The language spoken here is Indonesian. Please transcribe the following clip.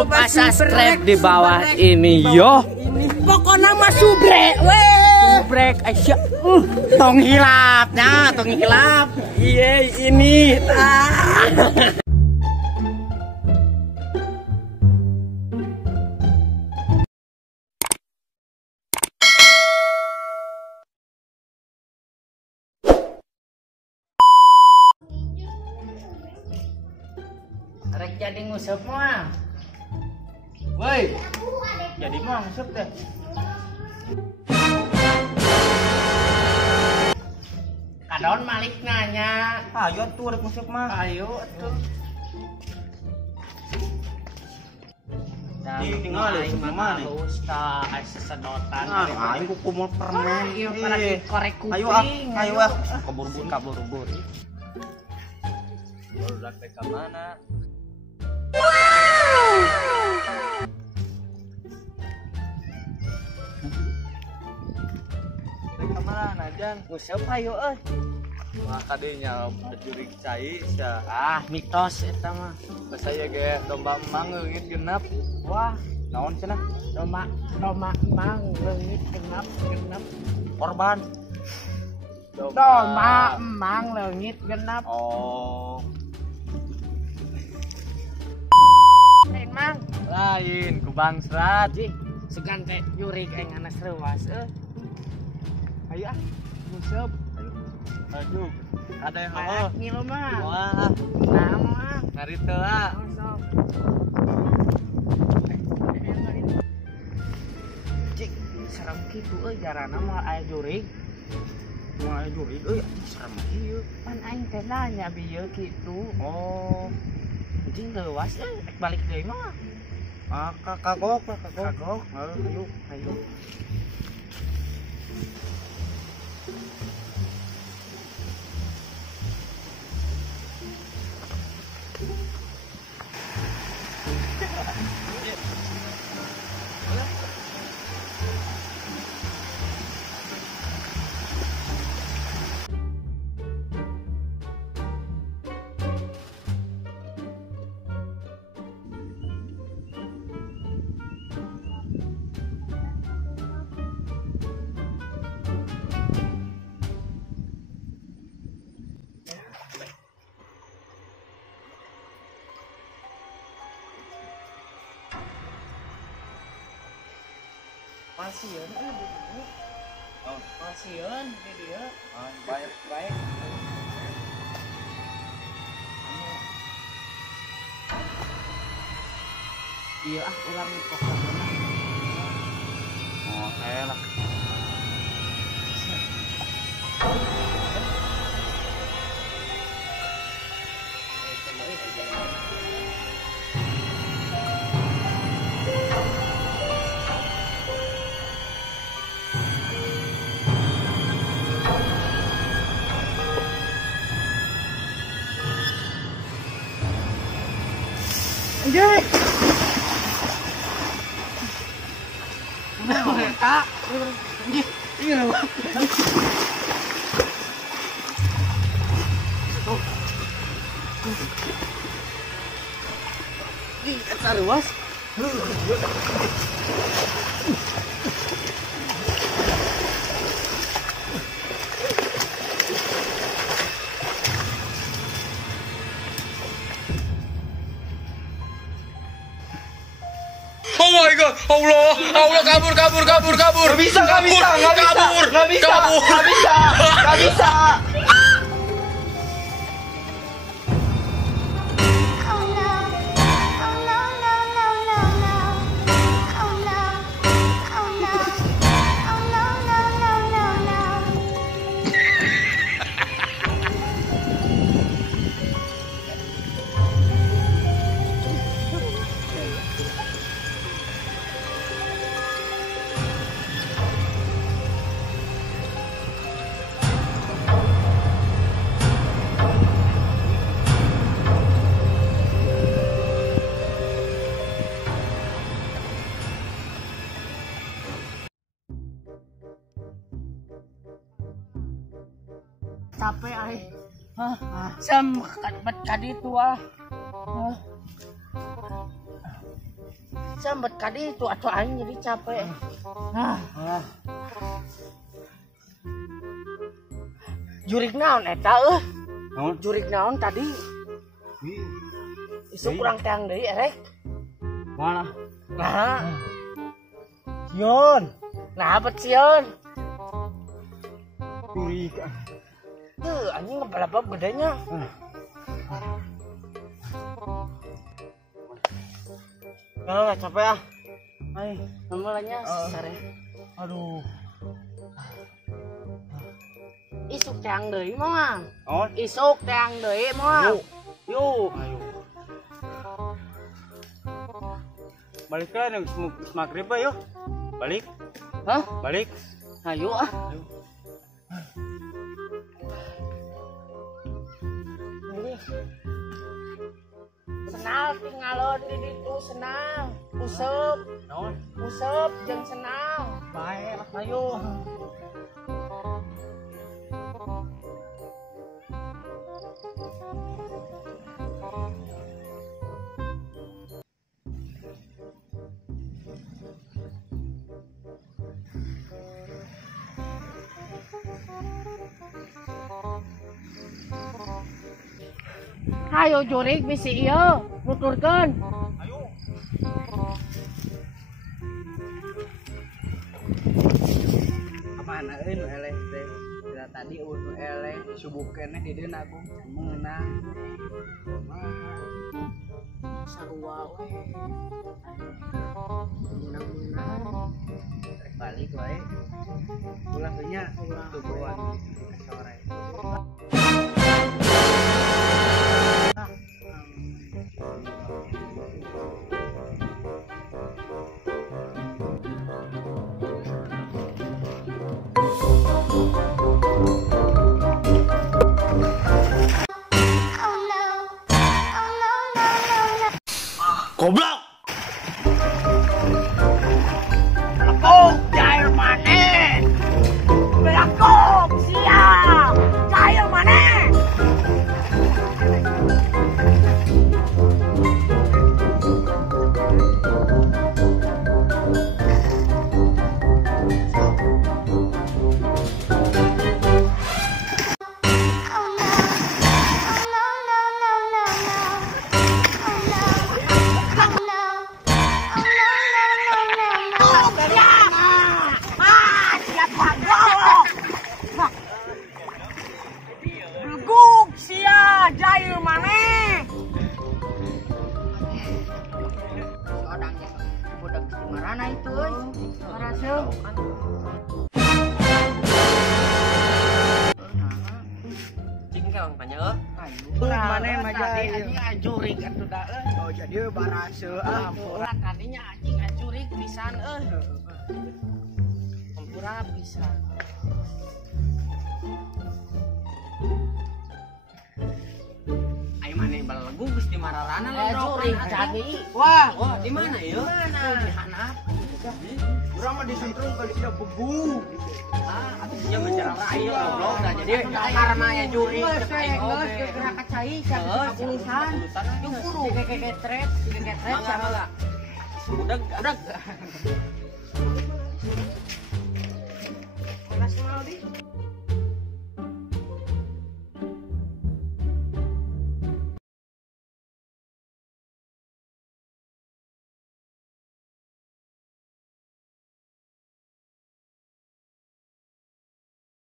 lupa subscribe di bawah ini yo. Pokoknya mah subrek, Subrek, Aisyah. tong hilapnya, tong hilap. Iya ini. Rek jadi ngusep mah. Woi. Jadi mah ngusep deh. Kadon Malik nanya. Ayo tuh rek ngusep mah. Ayo tuh. Tinggal di mana nih? Ustaz, sesedotan. Aing ku kumul permen. Iya, pada korek kuping. Ayo kabur-kabur. Baru ke mana? Kemana Jan? Ngusep ayo Wah kadinya jurig cai sia. Mitos eta mah. Saya ge domba emang leungit genep. Wah, Naon cenah? domba emang leungit genap. Korban. Domba emang leungit genap. Oh. Lain mang. Lain ku bangsrat. Segan teh jurig engana sreuwas Ayo ngusep. Aduh, ada yang Banyak ngilu mah. Wah, Nama. ngarita lah. Cik, serem kitu jarana moal aya jurig. Mau jurig serem kieu. Pan aing teh nanya bieu kitu. Oh, Anjing leuwas rek balik deui mah. kagok. Ayo. Pasieun pasieun di dieu. Baik. Iya ulang kokon. Oh, elah. Anjing. Kak. Iya lho. Ih, saruas. Oh my god, Allah kabur. Nggak bisa. capek ay. Sam kaditu ah. Sambat kadi itu atau aing jadi capek. Jurig naon eta Naon? Jurig naon tadi? Isu kurang teang deui erek. Mana? Nah, Sion. nah bet sieun. Jurig. Tuh anjing ngebalap gedenya. Kalau capek ah. Ay, namanya sare. Aduh. Isuk teang deui moal. Oh, Isuk teang deui moal. yuk. Ayo. Balik kan yang maghrib yuk. Balik. Hah? Balik. Ayo ah. Ayo. Ini. Senal tinggalon di ditu senal. Usep, Naon? usep jeung senal. Baik, ayo. Hayo jurig misi ieu, nuturkeun. Ayo. Apaan euy nu eleh teh? Bila tadi nu eleh subuh keneh di deuna aku meunang. Sarua we. Meunang-meunang. Rek balik wae. Ulah teh nya tubuhan sore. Goblok. Oh, cair maneh. Belakok siap. Cair maneh. Jair maneh. Sodang yang budak di marana itu euy. Maraseuh. Cing keong tanya Urang maneh mah tadi jair. anjing ajurig atuh da Oh jadi baraseu ah. Ampura tadinya anjing ajurig pisan Ampura pisan. Ai maneh balegu geus di mararana Ajurig jadi. Wah, di mana ieu? Mana? Di handap. Urang mah disentrung kali dia bebu. Ah, atuh dia mencerah ieu goblok dah jadi karma ya juri. Geus gerak kacai siapa tulisan. Jeung guru geketret siapa Mangga. Udag. Mas Maldi.